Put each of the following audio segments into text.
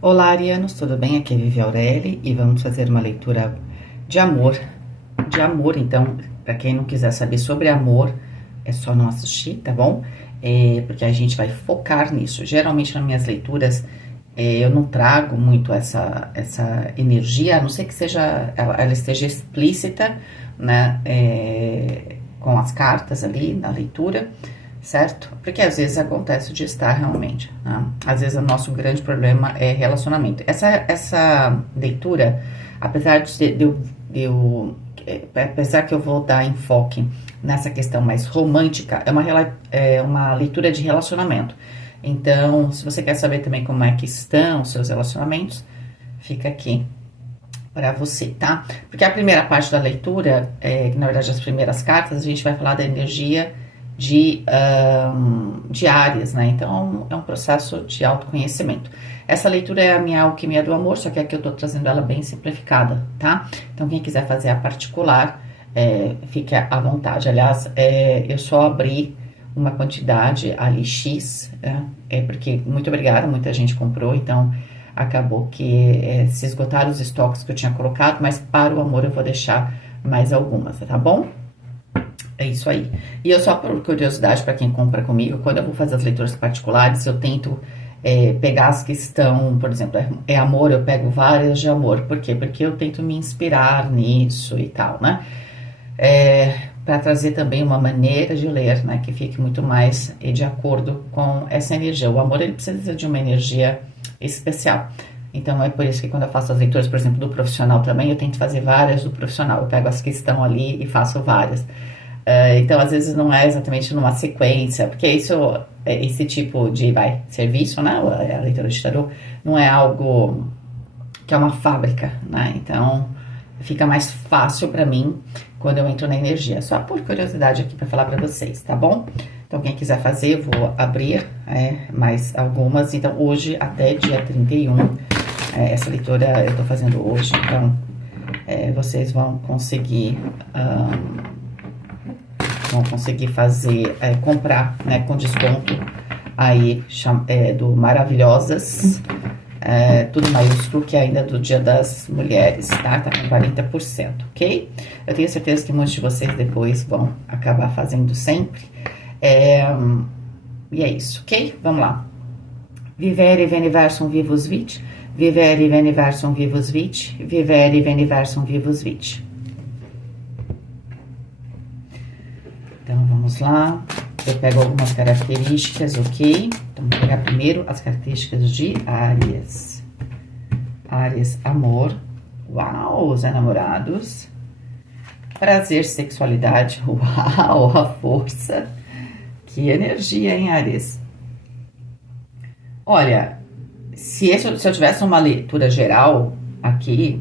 Olá, arianos, tudo bem? Aqui é Vivi Aureli e vamos fazer uma leitura de amor. De amor, então, para quem não quiser saber sobre amor, é só não assistir, tá bom? Porque a gente vai focar nisso. Geralmente nas minhas leituras eu não trago muito essa energia, a não ser que ela esteja explícita, né? Com as cartas ali na leitura, certo? Porque às vezes acontece de estar realmente, né? Às vezes o nosso grande problema é relacionamento. Essa leitura, apesar apesar que eu vou dar enfoque nessa questão mais romântica, é uma leitura de relacionamento. Então, se você quer saber também como é que estão os seus relacionamentos, fica aqui para você, tá? Porque a primeira parte da leitura, que na verdade as primeiras cartas, a gente vai falar da energia de Áries, né? Então é um processo de autoconhecimento. Essa leitura é a minha alquimia do amor, só que aqui eu tô trazendo ela bem simplificada, tá? Então quem quiser fazer a particular, fique à vontade. Aliás, eu só abri uma quantidade ali X, porque, muito obrigada, muita gente comprou, então acabou que se esgotaram os estoques que eu tinha colocado, mas para o amor eu vou deixar mais algumas, tá bom? É isso aí. E eu só por curiosidade, para quem compra comigo, quando eu vou fazer as leituras particulares, eu tento pegar as que estão, por exemplo, é amor, eu pego várias de amor. Por quê? Porque eu tento me inspirar nisso e tal, né? Para trazer também uma maneira de ler, né? Que fique muito mais de acordo com essa energia. O amor, ele precisa de uma energia especial. Então é por isso que quando eu faço as leituras, por exemplo, do profissional também, eu tento fazer várias do profissional. Eu pego as que estão ali e faço várias. Então, às vezes, não é exatamente numa sequência, porque esse tipo de serviço, né? A leitura de tarô, não é algo que é uma fábrica, né? Então, fica mais fácil para mim quando eu entro na energia. Só por curiosidade aqui para falar para vocês, tá bom? Então, quem quiser fazer, eu vou abrir mais algumas. Então, hoje até dia 31, essa leitura eu tô fazendo hoje, então vocês vão conseguir fazer, comprar, né, com desconto aí do Maravilhosas, tudo maiúsculo, que é ainda do Dia das Mulheres, tá? Tá com 40%, ok? Eu tenho certeza que muitos de vocês depois vão acabar fazendo sempre. E é isso, ok? Vamos lá. Vivere veniversum vivus vit, vivere veniversum vivus vit, vivere veniversum vivus vit. Então, vamos lá. Eu pego algumas características, ok? Então, vou pegar primeiro as características de Áries. Áries, amor. Uau, os enamorados. Prazer, sexualidade. Uau, a força. Que energia, hein, Áries? Olha, se eu tivesse uma leitura geral aqui,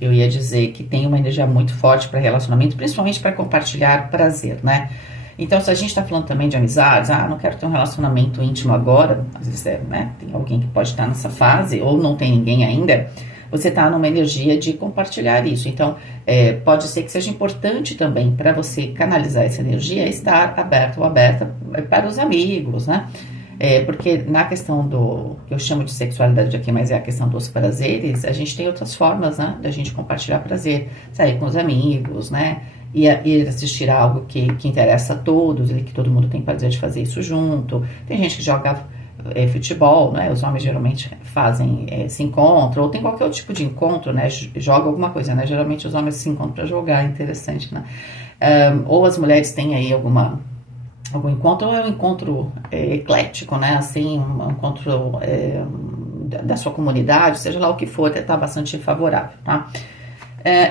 eu ia dizer que tem uma energia muito forte para relacionamento, principalmente para compartilhar prazer, né? Então, se a gente tá falando também de amizades, não quero ter um relacionamento íntimo agora, às vezes né, tem alguém que pode estar nessa fase, ou não tem ninguém ainda, você tá numa energia de compartilhar isso. Então, pode ser que seja importante também para você canalizar essa energia, estar aberto ou aberta para os amigos, né? Porque na questão que eu chamo de sexualidade aqui, mas é a questão dos prazeres, a gente tem outras formas, né, da gente compartilhar prazer, sair com os amigos, né, e assistir a algo que interessa a todos, e que todo mundo tem prazer de fazer isso junto. Tem gente que joga futebol, né, os homens geralmente se encontram, ou tem qualquer outro tipo de encontro, né, joga alguma coisa, né, geralmente os homens se encontram para jogar, é interessante, né, ou as mulheres têm aí algum encontro, ou é um encontro eclético, né? Assim, um encontro da sua comunidade, seja lá o que for, está bastante favorável, tá?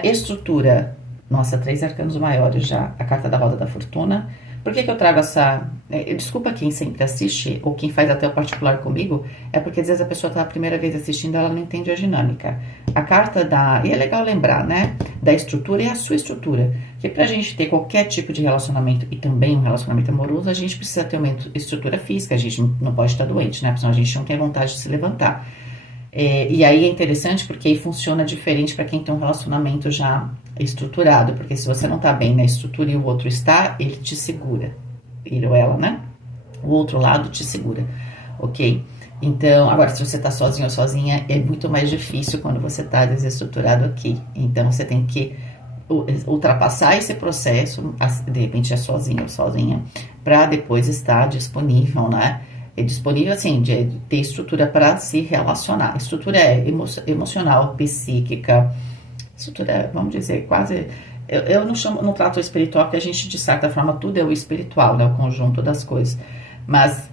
Estrutura, nossa, 3 arcanos maiores já, a carta da roda da fortuna. Por que eu trago essa... desculpa quem sempre assiste, ou quem faz até o particular comigo, é porque às vezes a pessoa está a primeira vez assistindo, ela não entende a dinâmica. A carta e é legal lembrar, né, da estrutura e a sua estrutura. Que pra gente ter qualquer tipo de relacionamento, e também um relacionamento amoroso, a gente precisa ter uma estrutura física, a gente não pode estar doente, né, porque senão a gente não tem vontade de se levantar. E aí é interessante porque aí funciona diferente para quem tem um relacionamento já estruturado, porque se você não tá bem na estrutura e o outro está, ele te segura, ele ou ela, né? O outro lado te segura, ok? Então, agora, se você tá sozinho ou sozinha, é muito mais difícil quando você tá desestruturado aqui. Então, você tem que ultrapassar esse processo, de repente é sozinho ou sozinha, para depois estar disponível, né? É disponível, assim, de ter estrutura para se relacionar. Estrutura é emocional, psíquica, estrutura, vamos dizer, quase. Eu não chamo, não trato o espiritual, porque a gente, de certa forma, tudo é o espiritual, né? O conjunto das coisas. Mas,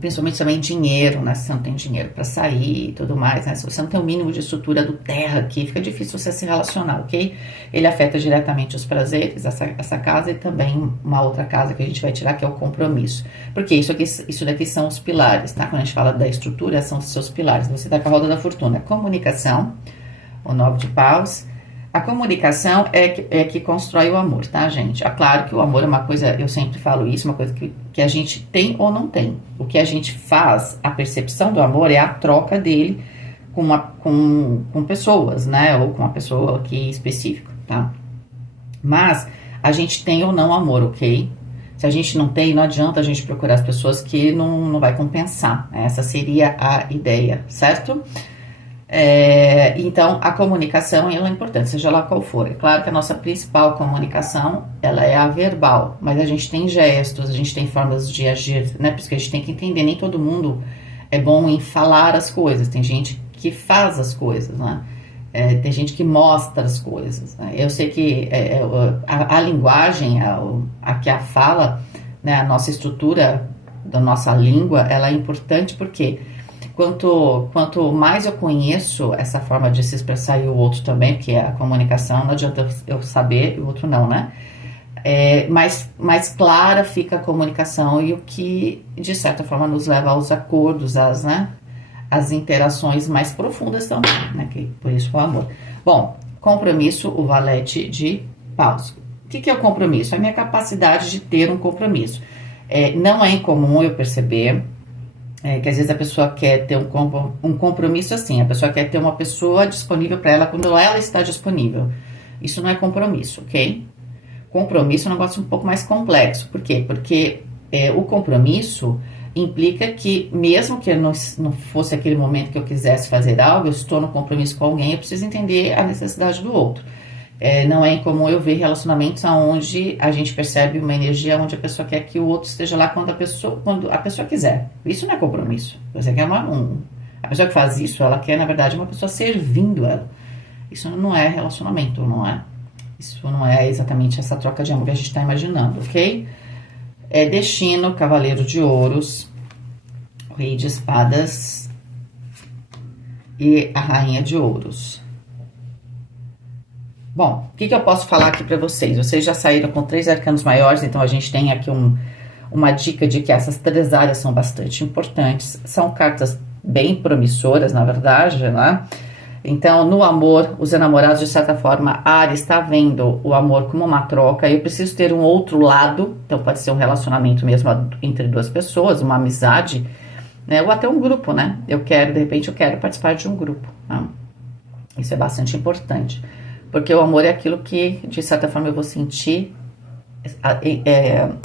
principalmente também dinheiro, né? Se você não tem dinheiro para sair e tudo mais, né? Se você não tem o mínimo de estrutura do terra aqui, fica difícil você se relacionar, ok? Ele afeta diretamente os prazeres, essa casa, e também uma outra casa que a gente vai tirar, que é o compromisso. Porque isso daqui são os pilares, tá? Quando a gente fala da estrutura, são os seus pilares. Você tá com a roda da fortuna. Comunicação, o 9 de paus. A comunicação é que constrói o amor, tá, gente? É claro que o amor é uma coisa, eu sempre falo isso, uma coisa que a gente tem ou não tem. O que a gente faz, a percepção do amor é a troca dele com pessoas, né? Ou com uma pessoa aqui específica, tá? Mas a gente tem ou não amor, ok? Se a gente não tem, não adianta a gente procurar as pessoas que não vai compensar. Essa seria a ideia, certo? Então, a comunicação ela é importante, seja lá qual for. É claro que a nossa principal comunicação, ela é a verbal, mas a gente tem gestos, a gente tem formas de agir, né? Por isso que a gente tem que entender, nem todo mundo é bom em falar as coisas, tem gente que faz as coisas, né? Tem gente que mostra as coisas, né? Eu sei que a linguagem, a fala, né? A nossa estrutura da nossa língua, ela é importante porque quanto mais eu conheço essa forma de se expressar e o outro também, porque a comunicação, não adianta eu saber e o outro não, né? Mais clara fica a comunicação e o que, de certa forma, nos leva aos acordos, as interações mais profundas também, né? Por isso o amor. Bom, compromisso, o valete de paus. O que é o compromisso? É a minha capacidade de ter um compromisso. Não é incomum eu perceber que às vezes a pessoa quer ter um compromisso assim, a pessoa quer ter uma pessoa disponível para ela quando ela está disponível. Isso não é compromisso, ok? Compromisso é um negócio um pouco mais complexo. Por quê? Porque o compromisso implica que, mesmo que não fosse aquele momento que eu quisesse fazer algo, eu estou no compromisso com alguém, eu preciso entender a necessidade do outro. Não é incomum eu ver relacionamentos onde a gente percebe uma energia onde a pessoa quer que o outro esteja lá quando a pessoa quiser. Isso não é compromisso. Você quer a pessoa que faz isso, ela quer, na verdade, uma pessoa servindo ela. Isso não é relacionamento, não é? Isso não é exatamente essa troca de amor que a gente está imaginando, ok? Destino, cavaleiro de ouros, rei de espadas e a rainha de ouros. Bom, o que eu posso falar aqui para vocês? Vocês já saíram com 3 arcanos maiores, então a gente tem aqui uma dica de que essas 3 áreas são bastante importantes. São cartas bem promissoras, na verdade, né? Então, no amor, os enamorados, de certa forma, a Área está vendo o amor como uma troca. Eu preciso ter um outro lado, então pode ser um relacionamento mesmo entre 2 pessoas, uma amizade, né? Ou até um grupo, né? De repente, eu quero participar de um grupo, né? Isso é bastante importante. Porque o amor é aquilo que, de certa forma, eu vou sentir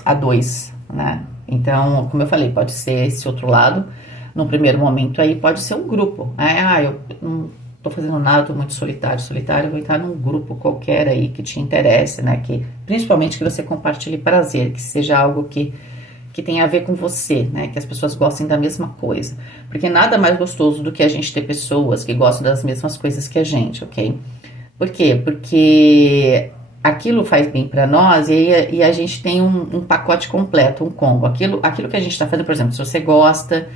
a 2, né? Então, como eu falei, pode ser esse outro lado. No primeiro momento aí, pode ser um grupo. Eu não tô fazendo nada, tô muito solitário. Eu vou entrar num grupo qualquer aí que te interesse, né? Principalmente que você compartilhe prazer, que seja algo que tenha a ver com você, né? Que as pessoas gostem da mesma coisa. Porque nada mais gostoso do que a gente ter pessoas que gostam das mesmas coisas que a gente, ok? Por quê? Porque aquilo faz bem para nós e a gente tem um pacote completo, um combo. Aquilo que a gente tá fazendo, por exemplo, se você gosta,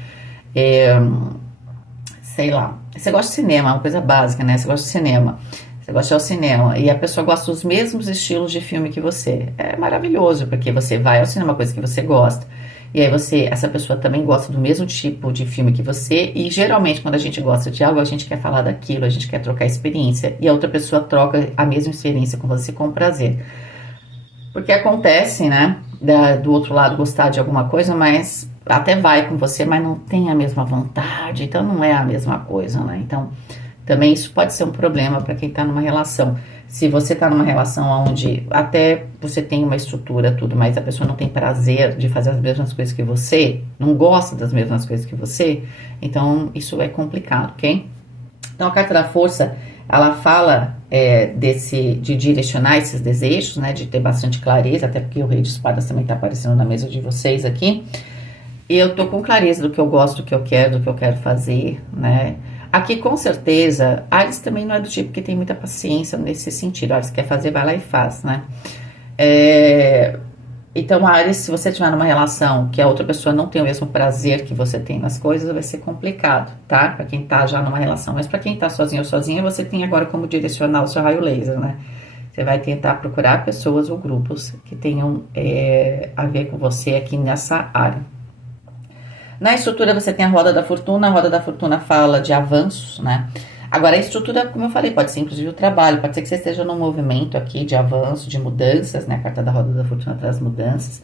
sei lá, você gosta de cinema, uma coisa básica, né? Você gosta de cinema, você gosta de cinema e a pessoa gosta dos mesmos estilos de filme que você. É maravilhoso, porque você vai ao cinema, coisa que você gosta. E aí essa pessoa também gosta do mesmo tipo de filme que você, e geralmente quando a gente gosta de algo, a gente quer falar daquilo, a gente quer trocar experiência, e a outra pessoa troca a mesma experiência com você com prazer. Porque acontece, né, do outro lado gostar de alguma coisa, mas até vai com você, mas não tem a mesma vontade, então não é a mesma coisa, né? Então, também isso pode ser um problema para quem tá numa relação. Se você tá numa relação onde até você tem uma estrutura, tudo, mas a pessoa não tem prazer de fazer as mesmas coisas que você, não gosta das mesmas coisas que você, então isso é complicado, ok? Então a carta da força, ela fala de direcionar esses desejos, né, de ter bastante clareza, até porque o Rei de Espadas também tá aparecendo na mesa de vocês aqui. Eu tô com clareza do que eu gosto, do que eu quero, do que eu quero fazer, né? Aqui, com certeza, Ares também não é do tipo que tem muita paciência nesse sentido. Ares quer fazer, vai lá e faz, né? Então, Ares, se você tiver numa relação que a outra pessoa não tem o mesmo prazer que você tem nas coisas, vai ser complicado, tá? Pra quem tá já numa relação. Mas pra quem tá sozinho ou sozinha, você tem agora como direcionar o seu raio laser, né? Você vai tentar procurar pessoas ou grupos que tenham a ver com você aqui nessa área. Na estrutura você tem a roda da fortuna fala de avanços, né? Agora a estrutura, como eu falei, pode ser inclusive o trabalho, pode ser que você esteja num movimento aqui de avanço, de mudanças, né? A carta da roda da fortuna traz mudanças.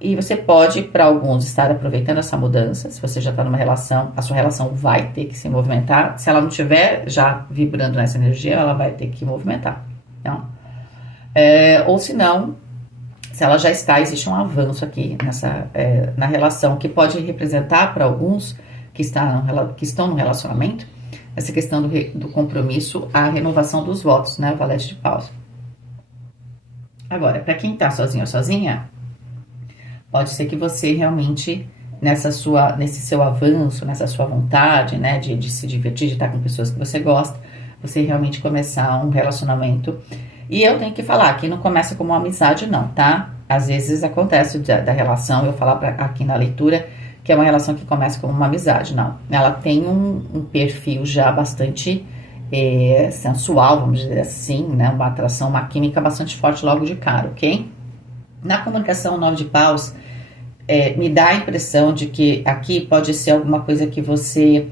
E você pode, para alguns, estar aproveitando essa mudança. Se você já está numa relação, a sua relação vai ter que se movimentar. Se ela não estiver já vibrando nessa energia, ela vai ter que movimentar. Então, ou se não, se ela já está, existe um avanço aqui na relação, que pode representar para alguns que estão no relacionamento, essa questão do compromisso, a renovação dos votos, né? O valete de paus. Agora, para quem está sozinho ou sozinha, pode ser que você realmente, nesse seu avanço, nessa sua vontade, né? De se divertir, de estar com pessoas que você gosta, você realmente começar um relacionamento. E eu tenho que falar, que não começa como uma amizade não, tá? Às vezes acontece da relação, eu falar aqui na leitura, que é uma relação que começa como uma amizade, não. Ela tem um perfil já bastante sensual, vamos dizer assim, né? Uma atração, uma química bastante forte logo de cara, ok? Na comunicação 9 de paus, me dá a impressão de que aqui pode ser alguma coisa que você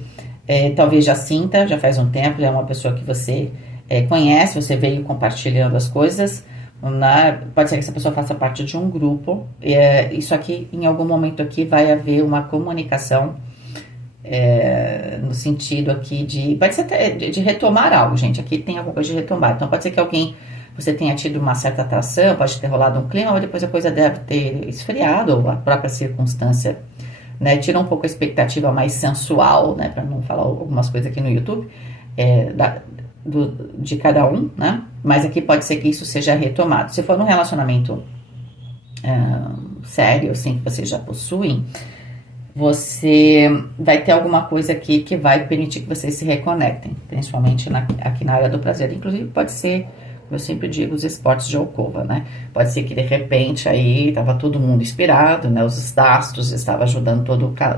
talvez já sinta, já faz um tempo, já é uma pessoa que você conhece, você veio compartilhando as coisas, pode ser que essa pessoa faça parte de um grupo, isso aqui, em algum momento aqui, vai haver uma comunicação, no sentido aqui pode ser até de retomar algo, gente, aqui tem alguma coisa de retomar, então pode ser que você tenha tido uma certa atração, pode ter rolado um clima, mas depois a coisa deve ter esfriado, ou a própria circunstância, né, tira um pouco a expectativa mais sensual, né, para não falar algumas coisas aqui no YouTube, de cada um, né? Mas aqui pode ser que isso seja retomado. Se for num relacionamento sério, assim, que vocês já possuem, você vai ter alguma coisa aqui que vai permitir que vocês se reconectem, principalmente aqui na área do prazer. Inclusive pode ser, eu sempre digo, os esportes de alcova, né? Pode ser que de repente aí tava todo mundo inspirado, né? Os astros estavam ajudando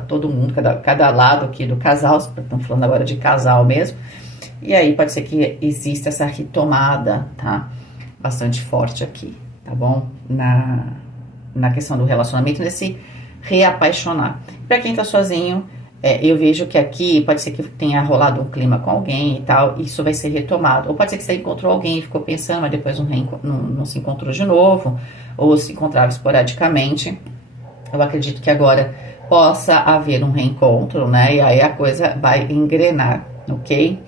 todo mundo, cada lado aqui do casal, estamos falando agora de casal mesmo. E aí pode ser que exista essa retomada, tá? Bastante forte aqui, tá bom? Na questão do relacionamento, nesse reapaixonar. Pra quem tá sozinho, eu vejo que aqui pode ser que tenha rolado um clima com alguém e tal, e isso vai ser retomado. Ou pode ser que você encontrou alguém e ficou pensando, mas depois não se encontrou de novo, ou se encontrava esporadicamente. Eu acredito que agora possa haver um reencontro, né? E aí a coisa vai engrenar, ok?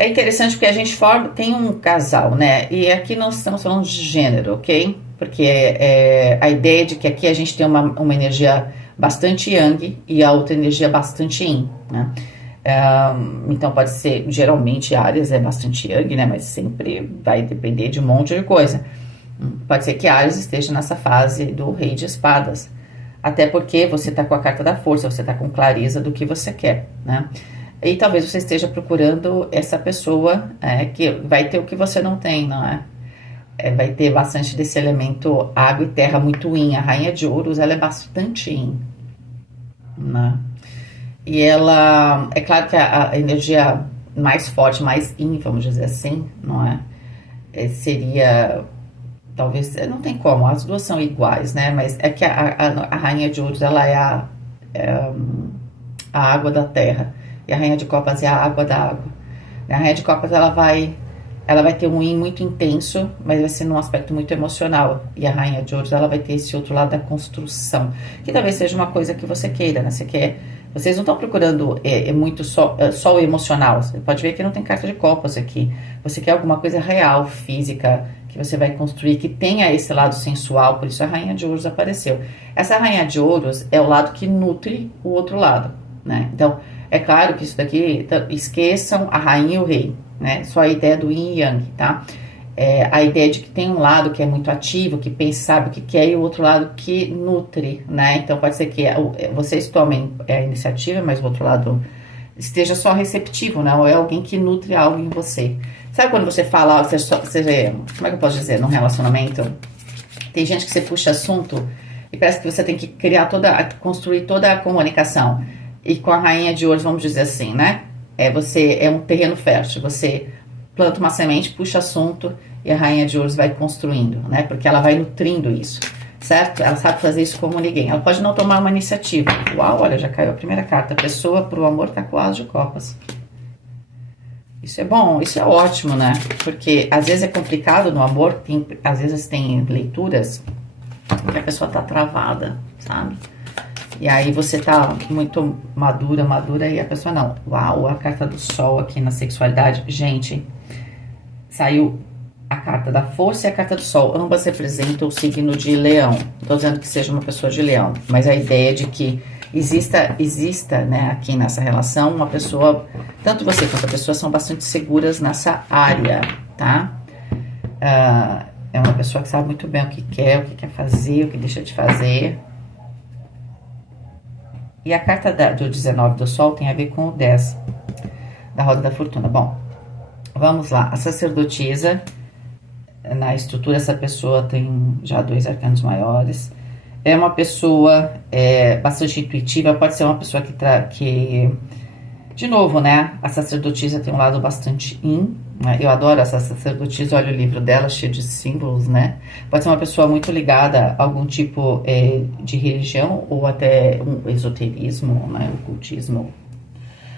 É interessante porque a gente tem um casal, né? E aqui nós estamos falando de gênero, ok? Porque a ideia de que aqui a gente tem uma energia bastante yang e a outra energia bastante yin, né? Então pode ser, geralmente Áries é bastante yang, né? Mas sempre vai depender de um monte de coisa. Pode ser que Áries esteja nessa fase do Rei de Espadas. Até porque você tá com a carta da força, você tá com clareza do que você quer, né? E talvez você esteja procurando essa pessoa que vai ter o que você não tem, não é? Vai ter bastante desse elemento água e terra muito yin. A rainha de ouros, ela é bastante yin, né? E ela, é claro que a energia mais forte, mais yin, vamos dizer assim, não é? Seria, talvez, não tem como, as duas são iguais, né? Mas é que a rainha de ouros, ela é a água da terra. E a rainha de copas é a água da água. A rainha de copas, ela vai ter um yin muito intenso, mas vai ser num aspecto muito emocional. E a rainha de ouros, ela vai ter esse outro lado da construção, que talvez seja uma coisa que você queira, né? Você quer Vocês não estão procurando muito só o emocional. Você pode ver que não tem carta de copas aqui. Você quer alguma coisa real, física, que você vai construir, que tenha esse lado sensual. Por isso a Rainha de Ouros apareceu. Essa Rainha de Ouros é o lado que nutre o outro lado, né? Então, é claro que isso daqui, esqueçam a Rainha e o Rei, né? Só a ideia do Yin e Yang, tá? A ideia de que tem um lado que é muito ativo, que pensa, sabe o que quer, e o outro lado que nutre, né? Então pode ser que vocês tomem a iniciativa, mas o outro lado esteja só receptivo, né? Ou é alguém que nutre algo em você. Sabe quando você fala, como é que eu posso dizer, num relacionamento? Tem gente que você puxa assunto e parece que você tem que construir toda a comunicação. E com a Rainha de Ouros, vamos dizer assim, né? Você é um terreno fértil, você planta uma semente, puxa assunto e a Rainha de Ouros vai construindo, né? Porque ela vai nutrindo isso, certo? Ela sabe fazer isso como ninguém. Ela pode não tomar uma iniciativa. Uau, olha, já caiu a primeira carta. A pessoa pro amor tá com o As de Copas. Isso é bom, isso é ótimo, né? Porque às vezes é complicado no amor, às vezes tem leituras que a pessoa tá travada, sabe? E aí você tá muito madura, e a pessoa não. Uau, a carta do Sol aqui na sexualidade. Gente, saiu a carta da Força e a carta do Sol. Ambas representam o signo de Leão. Não tô dizendo que seja uma pessoa de Leão, mas a ideia de que exista, né, aqui nessa relação, uma pessoa, tanto você quanto a pessoa são bastante seguras nessa área, tá? É uma pessoa que sabe muito bem o que quer fazer, o que deixa de fazer. E a carta do 19 do Sol tem a ver com o 10 da Roda da Fortuna. Bom, vamos lá. A sacerdotisa, na estrutura, essa pessoa tem já 2 arcanos maiores. É uma pessoa bastante intuitiva, pode ser uma pessoa que de novo, né? A sacerdotisa tem um lado bastante né? Eu adoro essa sacerdotisa, olha o livro dela, cheio de símbolos, né? Pode ser uma pessoa muito ligada a algum tipo de religião ou até um esoterismo, né? Ocultismo.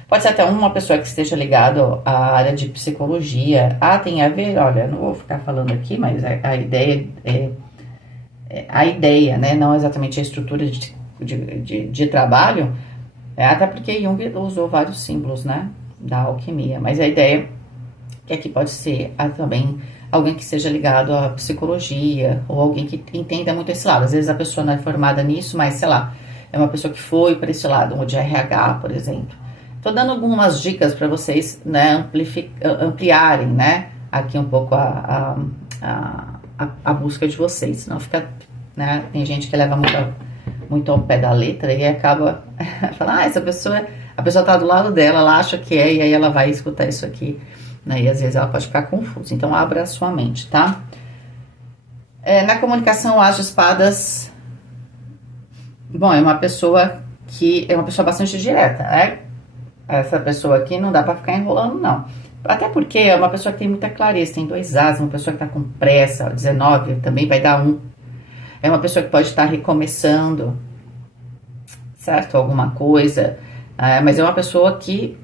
Pode ser até uma pessoa que esteja ligada à área de psicologia. Tem a ver, olha, não vou ficar falando aqui, mas a ideia a ideia, né? Não exatamente a estrutura de trabalho, até porque Jung usou vários símbolos, né? Da alquimia, mas a ideia que aqui pode ser também alguém que seja ligado à psicologia, ou alguém que entenda muito esse lado. Às vezes a pessoa não é formada nisso, mas sei lá, é uma pessoa que foi para esse lado, ou de RH, por exemplo. Tô dando algumas dicas para vocês, né, ampliarem, né, aqui um pouco a busca de vocês, senão fica, né, tem gente que leva muito ao pé da letra e acaba falando, a pessoa tá do lado dela, ela acha que é, e aí ela vai escutar isso aqui, né, e às vezes ela pode ficar confusa. Então abra a sua mente, tá? Na comunicação, As de Espadas, bom, é uma pessoa bastante direta, né? Essa pessoa aqui não dá pra ficar enrolando, não. Até porque é uma pessoa que tem muita clareza, tem 2 asas, uma pessoa que tá com pressa, 19 também vai dar 1. É uma pessoa que pode estar recomeçando, certo? Alguma coisa, mas é uma pessoa que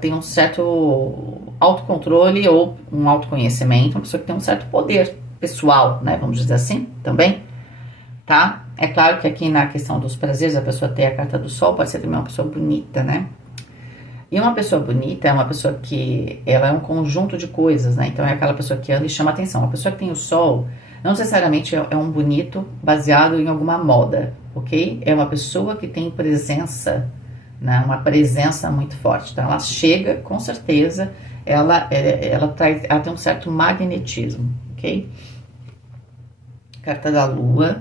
tem um certo autocontrole ou um autoconhecimento, uma pessoa que tem um certo poder pessoal, né? Vamos dizer assim, também, tá? É claro que aqui na questão dos prazeres, a pessoa tem a carta do Sol, pode ser também uma pessoa bonita, né? E uma pessoa bonita é uma pessoa que ela é um conjunto de coisas, né? Então é aquela pessoa que anda e chama atenção. Uma pessoa que tem o Sol não necessariamente é um bonito baseado em alguma moda, ok? É uma pessoa que tem presença, né? Uma presença muito forte. Então ela chega, com certeza, ela tem um certo magnetismo, ok? Carta da Lua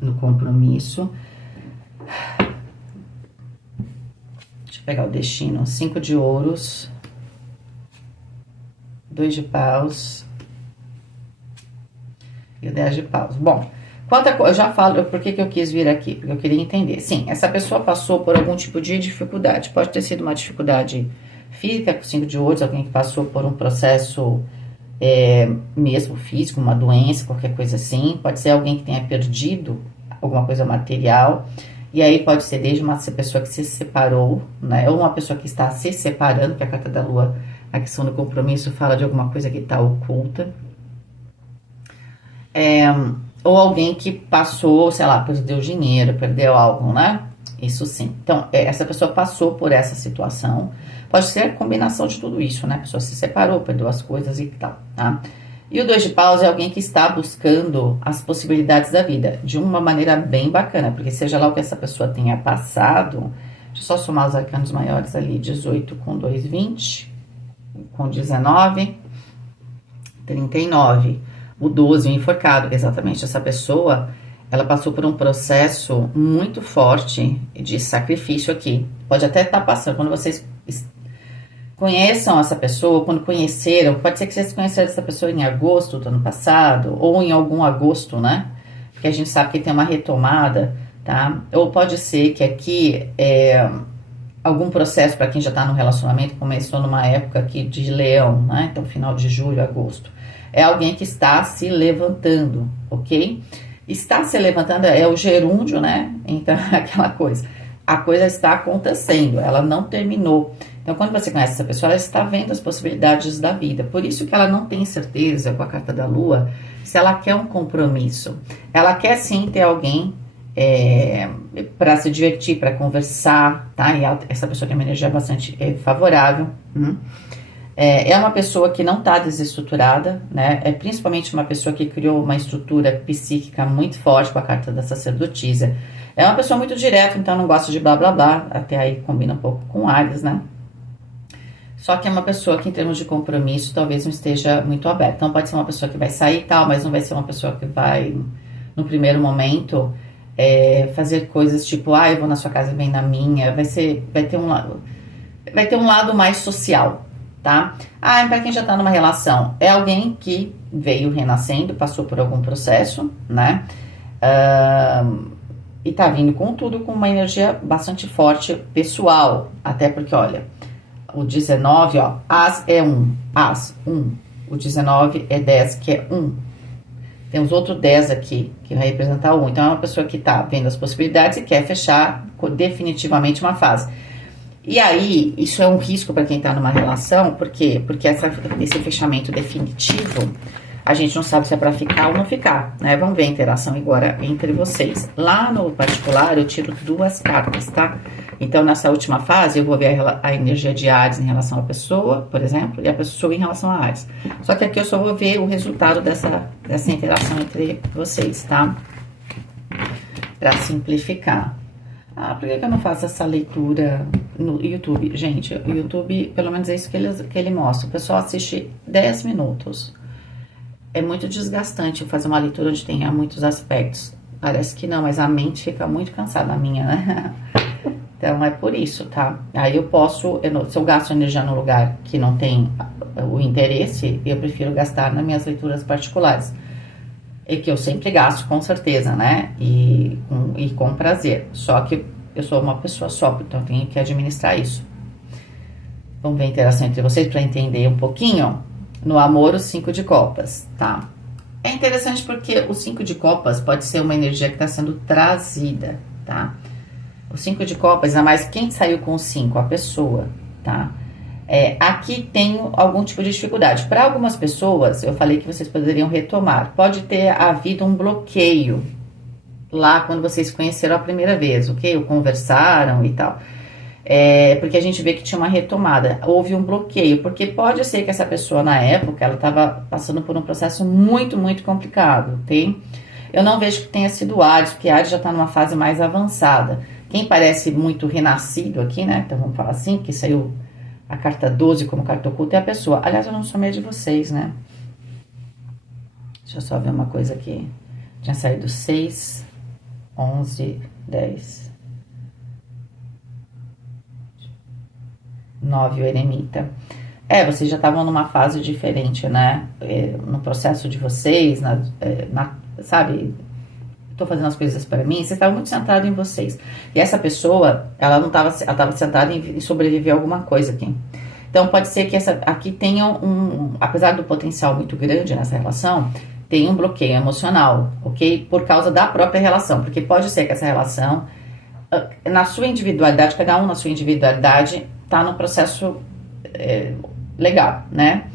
no compromisso. Deixa eu pegar o destino. 5 de ouros, 2 de paus e o 10 de paus. Bom, eu já falo por que eu quis vir aqui, porque eu queria entender. Sim, essa pessoa passou por algum tipo de dificuldade. Pode ter sido uma dificuldade física, com 5 de ouros, alguém que passou por um processo mesmo físico, uma doença, qualquer coisa assim. Pode ser alguém que tenha perdido alguma coisa material. E aí pode ser desde uma pessoa que se separou, né? Ou uma pessoa que está se separando, que a carta da Lua, a questão do compromisso, fala de alguma coisa que está oculta. Ou alguém que passou, sei lá, perdeu dinheiro, perdeu algo, né? Isso sim. Então, essa pessoa passou por essa situação. Pode ser a combinação de tudo isso, né? A pessoa se separou, perdeu as coisas e tal, tá? E o 2 de paus é alguém que está buscando as possibilidades da vida de uma maneira bem bacana, porque seja lá o que essa pessoa tenha passado, deixa eu só somar os arcanos maiores ali, 18 com 2, 20, com 19, 39. O 12, o enforcado, exatamente. Essa pessoa, ela passou por um processo muito forte de sacrifício aqui. Pode até estar passando, quando vocês conheçam essa pessoa, quando conheceram, pode ser que vocês conheceram essa pessoa em agosto do ano passado, ou em algum agosto, né? Porque a gente sabe que tem uma retomada, tá? Ou pode ser que aqui algum processo para quem já está no relacionamento começou numa época aqui de leão, né? Então, final de julho, agosto. É alguém que está se levantando, ok? Está se levantando é o gerúndio, né? Então, aquela coisa. A coisa está acontecendo, ela não terminou. Então, quando você conhece essa pessoa, ela está vendo as possibilidades da vida. Por isso que ela não tem certeza, com a carta da lua, se ela quer um compromisso. Ela quer sim ter alguém para se divertir, para conversar, tá? E essa pessoa tem uma energia bastante favorável. É uma pessoa que não está desestruturada, né? É principalmente uma pessoa que criou uma estrutura psíquica muito forte com a carta da sacerdotisa. É uma pessoa muito direta, então não gosta de blá blá blá. Até aí combina um pouco com Áries, né? Só que é uma pessoa que, em termos de compromisso, talvez não esteja muito aberta. Então pode ser uma pessoa que vai sair e tal, mas não vai ser uma pessoa que vai, no primeiro momento, fazer coisas tipo, eu vou na sua casa e vem na minha. Vai ter um lado mais social. Tá? Para quem já tá numa relação, é alguém que veio renascendo, passou por algum processo, né? E tá vindo com tudo, com uma energia bastante forte, pessoal. Até porque, olha, o 19, ó, As é 1, As, 1. O 19 é 10, que é 1. Tem os outros 10 aqui, que vai representar 1. Então, é uma pessoa que tá vendo as possibilidades e quer fechar definitivamente uma fase. E aí, isso é um risco para quem tá numa relação, por quê? Porque esse fechamento definitivo, a gente não sabe se é para ficar ou não ficar, né? Vamos ver a interação agora entre vocês. Lá no particular, eu tiro 2 cartas, tá? Então, nessa última fase, eu vou ver a energia de Áries em relação à pessoa, por exemplo, e a pessoa em relação a Áries. Só que aqui eu só vou ver o resultado dessa interação entre vocês, tá? Para simplificar. Por que eu não faço essa leitura no YouTube? Gente, o YouTube, pelo menos é isso que ele mostra. O pessoal assiste 10 minutos. É muito desgastante fazer uma leitura onde tenha muitos aspectos. Parece que não, mas a mente fica muito cansada, a minha, né? Então, é por isso, tá? Aí eu posso, se eu gasto energia no lugar que não tem o interesse, eu prefiro gastar nas minhas leituras particulares. E que eu sempre gasto, com certeza, né? E com prazer. Só que eu sou uma pessoa só, então eu tenho que administrar isso. Vamos ver a interação entre vocês para entender um pouquinho. No amor, o 5 de copas, tá? É interessante porque o 5 de copas pode ser uma energia que está sendo trazida, tá? O 5 de copas, ainda mais quem saiu com o 5, a pessoa, tá? Aqui tem algum tipo de dificuldade. Para algumas pessoas, eu falei que vocês poderiam retomar. Pode ter havido um bloqueio lá quando vocês se conheceram a primeira vez, ok? Ou conversaram e tal. Porque a gente vê que tinha uma retomada. Houve um bloqueio, porque pode ser que essa pessoa, na época, ela estava passando por um processo muito, muito complicado, ok? Eu não vejo que tenha sido Áries, porque Áries já está numa fase mais avançada. Quem parece muito renascido aqui, né? Então vamos falar assim, que saiu a carta 12 como carta oculta é a pessoa. Aliás, eu não sou meio de vocês, né? Deixa eu só ver uma coisa aqui. Tinha saído 6, 11, 10, 9, o eremita. Vocês já estavam numa fase diferente, né? No processo de vocês, sabe? Tô fazendo as coisas para mim, vocês estavam muito centrados em vocês. E essa pessoa, ela estava centrada em sobreviver a alguma coisa aqui. Então, pode ser que aqui tenha apesar do potencial muito grande nessa relação, tem um bloqueio emocional, ok? Por causa da própria relação. Porque pode ser que essa relação, na sua individualidade, cada um na sua individualidade, tá no processo legal, né?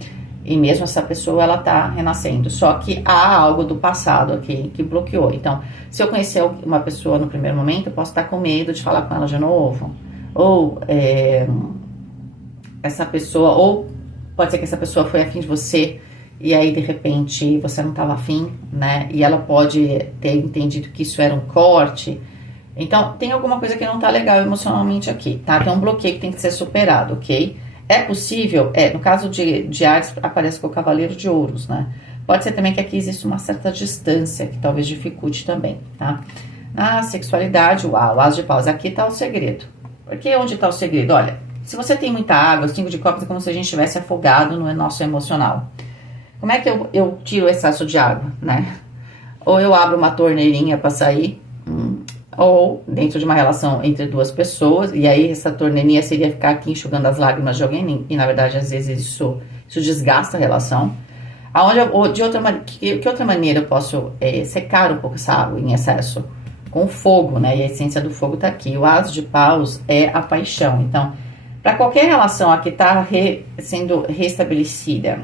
E mesmo essa pessoa, ela tá renascendo. Só que há algo do passado aqui que bloqueou. Então, se eu conhecer uma pessoa no primeiro momento, eu posso estar com medo de falar com ela de novo. Ou essa pessoa, ou pode ser que essa pessoa foi afim de você e aí de repente você não estava afim, né? E ela pode ter entendido que isso era um corte. Então, tem alguma coisa que não tá legal emocionalmente aqui, tá? Tem um bloqueio que tem que ser superado, ok? É possível, no caso de Áries, aparece com o Cavaleiro de Ouros, né? Pode ser também que aqui existe uma certa distância, que talvez dificulte também, tá? Na sexualidade, uau, As de Paus, aqui tá o segredo. Porque onde tá o segredo? Olha, se você tem muita água, o 5 de copas é como se a gente estivesse afogado no nosso emocional. Como é que eu tiro o excesso de água, né? Ou eu abro uma torneirinha para sair, ou dentro de uma relação entre duas pessoas, e aí essa torneirinha seria ficar aqui enxugando as lágrimas de alguém, e na verdade às vezes isso desgasta a relação. Que outra maneira eu posso secar um pouco essa água em excesso? Com fogo, né? E a essência do fogo tá aqui. O As de Paus é a paixão. Então, para qualquer relação aqui tá sendo restabelecida,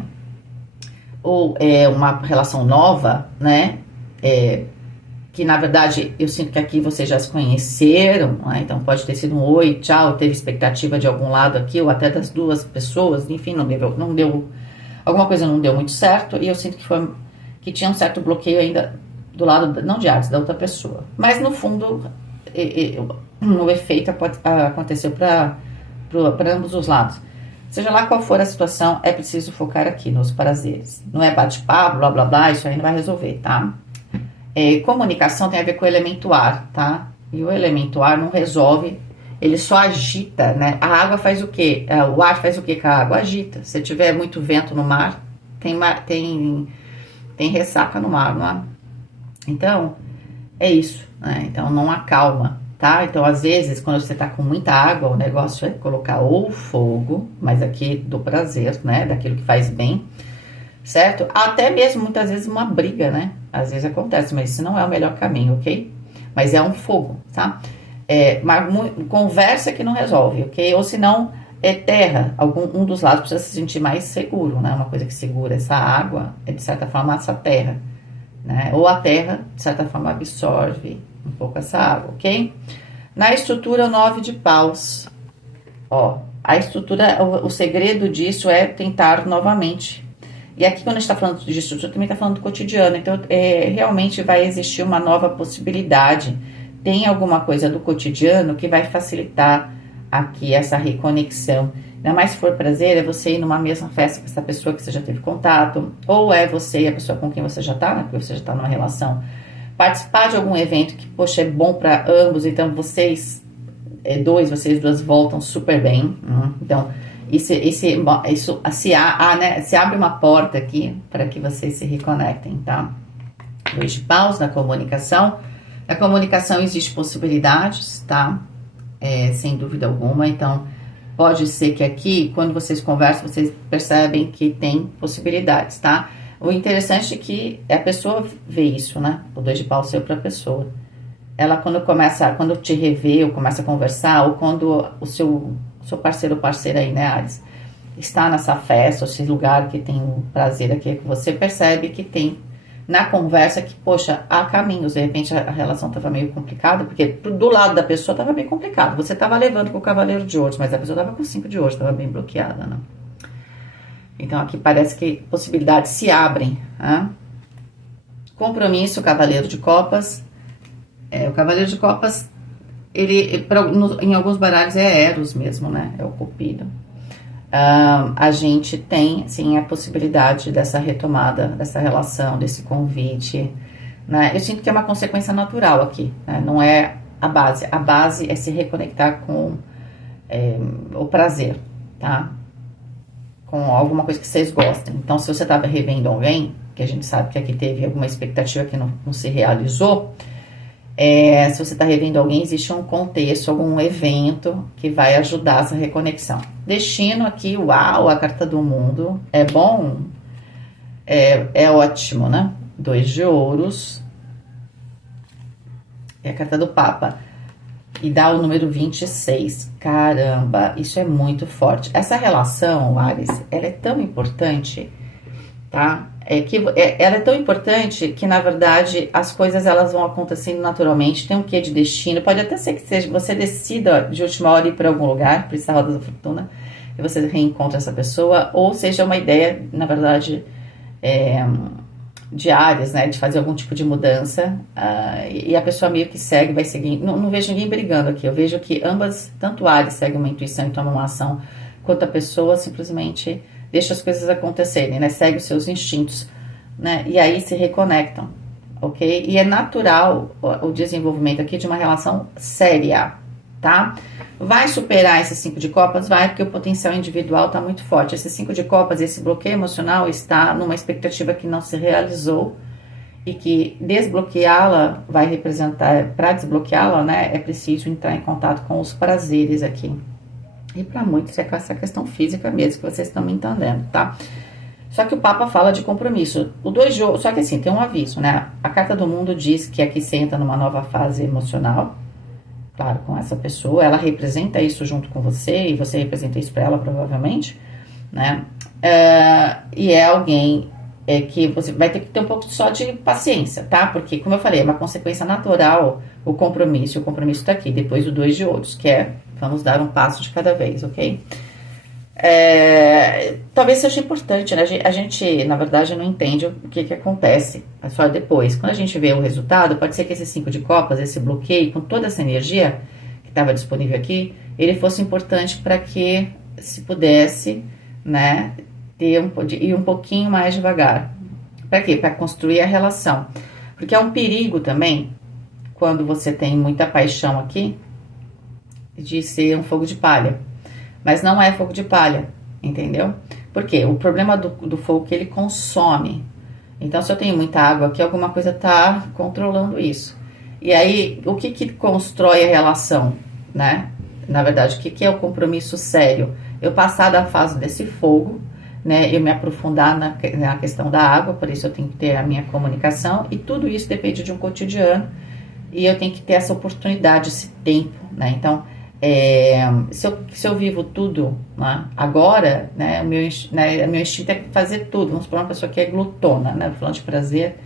ou uma relação nova, né? Que na verdade eu sinto que aqui vocês já se conheceram, né? Então pode ter sido um oi, tchau, teve expectativa de algum lado aqui, ou até das duas pessoas, enfim, não deu, alguma coisa não deu muito certo, e eu sinto que tinha um certo bloqueio ainda do lado, não de Áries, da outra pessoa. Mas no fundo, o efeito aconteceu para ambos os lados. Seja lá qual for a situação, é preciso focar aqui nos prazeres. Não é bate-papo, blá blá blá, isso aí não vai resolver, tá? Comunicação tem a ver com o elemento ar, tá? E o elemento ar não resolve, ele só agita, né? A água faz o quê? O ar faz o quê com a água? Agita. Se tiver muito vento no mar, tem ressaca no mar, não é? Então, é isso, né? Então, não acalma, tá? Então, às vezes, quando você tá com muita água, o negócio é colocar ou fogo, mas aqui do prazer, né? Daquilo que faz bem, certo? Até mesmo, muitas vezes, uma briga, né? Às vezes acontece, mas isso não é o melhor caminho, ok? Mas é um fogo, tá? Mas conversa que não resolve, ok? Ou se não, terra. Um dos lados precisa se sentir mais seguro, né? Uma coisa que segura essa água é, de certa forma, essa terra, né? Ou a terra, de certa forma, absorve um pouco essa água, ok? Na estrutura, o 9 de Paus. Ó, a estrutura, o segredo disso é tentar novamente. E aqui, quando a gente está falando de estrutura, também está falando do cotidiano. Então, realmente vai existir uma nova possibilidade. Tem alguma coisa do cotidiano que vai facilitar aqui essa reconexão. Ainda mais se for prazer, é você ir numa mesma festa com essa pessoa que você já teve contato. Ou é você e a pessoa com quem você já está, né? Porque você já está numa relação. Participar de algum evento que, poxa, é bom para ambos. Então, vocês duas voltam super bem. Então, isso se abre uma porta aqui para que vocês se reconectem, tá? 2 de Paus na comunicação. Na comunicação existe possibilidades, tá? Sem dúvida alguma. Então, pode ser que aqui, quando vocês conversam, vocês percebem que tem possibilidades, tá? O interessante é que a pessoa vê isso, né? O 2 de Paus seu para a pessoa. Ela, quando te revê, ou começa a conversar, ou quando o seu parceiro ou parceira aí, né, Áries, está nessa festa, esse lugar que tem um prazer aqui com você, percebe que tem na conversa que, poxa, há caminhos. De repente a relação estava meio complicada, porque do lado da pessoa estava bem complicado. Você estava levando com o Cavaleiro de Ouros, mas a pessoa estava com o 5 de Ouros, estava bem bloqueada, né? Então aqui parece que possibilidades se abrem, né? Compromisso, Cavaleiro de Copas. O Cavaleiro de Copas, em alguns baralhos é Eros mesmo, né? É o Cupido. A gente tem, sim, a possibilidade dessa retomada, dessa relação, desse convite, né? Eu sinto que é uma consequência natural aqui, né? Não é a base. A base é se reconectar com o prazer, tá? Com alguma coisa que vocês gostem. Então, se você estava revendo alguém, que a gente sabe que aqui teve alguma expectativa que não se realizou, se você está revendo alguém, existe um contexto, algum evento que vai ajudar essa reconexão. Destino aqui, uau, a carta do mundo. É bom? É ótimo, né? 2 de Ouros. É a carta do Papa. E dá o número 26. Caramba, isso é muito forte. Essa relação, Áries, ela é tão importante tá? Ela é tão importante que, na verdade, as coisas elas vão acontecendo naturalmente, tem um quê de destino, pode até ser que seja, você decida de última hora ir para algum lugar, por isso a Roda da Fortuna, e você reencontra essa pessoa, ou seja uma ideia, na verdade, é, de áreas, né, de fazer algum tipo de mudança, e a pessoa meio que segue, vai seguir, não vejo ninguém brigando aqui, eu vejo que ambas, tanto áreas seguem uma intuição e tomam uma ação, quanto a pessoa simplesmente deixa as coisas acontecerem, né, segue os seus instintos, né, e aí se reconectam, ok? E é natural o desenvolvimento aqui de uma relação séria, tá? Vai superar esse 5 de copas? Vai, porque o potencial individual está muito forte. Esse 5 de copas, esse bloqueio emocional está numa expectativa que não se realizou e que desbloqueá-la vai representar, para desbloqueá-la, né, é preciso entrar em contato com os prazeres aqui. E para muitos é com essa questão física mesmo, que vocês estão me entendendo, tá? Só que o Papa fala de compromisso. O 2 de ouros, só que assim, tem um aviso, né? A carta do mundo diz que aqui você entra numa nova fase emocional, claro, com essa pessoa, ela representa isso junto com você, e você representa isso para ela, provavelmente, né? E é alguém que você vai ter que ter um pouco só de paciência, tá? Porque, como eu falei, é uma consequência natural o compromisso tá aqui, depois do 2 de ouros, que é, vamos dar um passo de cada vez, ok? Talvez seja importante, né? A gente, na verdade, não entende o que acontece, é só depois. Quando a gente vê o resultado, pode ser que esse 5 de copas, esse bloqueio, com toda essa energia que estava disponível aqui, ele fosse importante para que se pudesse, né, ir um pouquinho mais devagar. Para quê? Para construir a relação. Porque é um perigo também, quando você tem muita paixão aqui, de ser um fogo de palha. Mas não é fogo de palha, entendeu? Porque o problema do fogo é que ele consome. Então, se eu tenho muita água aqui, alguma coisa está controlando isso. E aí, o que constrói a relação, né? Na verdade, o que é o compromisso sério? Eu passar da fase desse fogo, né? Eu me aprofundar na questão da água, por isso eu tenho que ter a minha comunicação. E tudo isso depende de um cotidiano. E eu tenho que ter essa oportunidade, esse tempo, né? Então, se eu vivo tudo, né, agora, né, o meu instinto é fazer tudo. Vamos supor uma pessoa que é glutona, né, falando de prazer,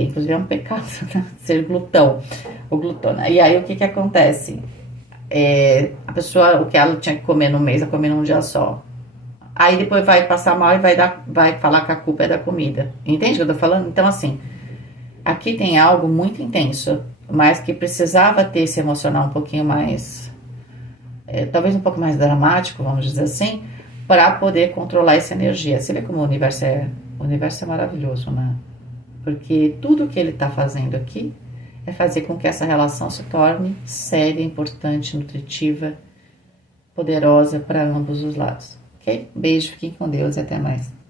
inclusive é um pecado, né, ser glutão ou glutona. E aí o que acontece? A pessoa, o que ela tinha que comer no mês, ela come num dia só. Aí depois vai passar mal e vai falar que a culpa é da comida. Entende o que eu tô falando? Então, assim, aqui tem algo muito intenso, mas que precisava ter esse emocional um pouquinho mais, talvez um pouco mais dramático, vamos dizer assim, para poder controlar essa energia. Você vê como o universo é maravilhoso, né? Porque tudo que ele está fazendo aqui é fazer com que essa relação se torne séria, importante, nutritiva, poderosa para ambos os lados. Ok? Beijo, fiquem com Deus e até mais.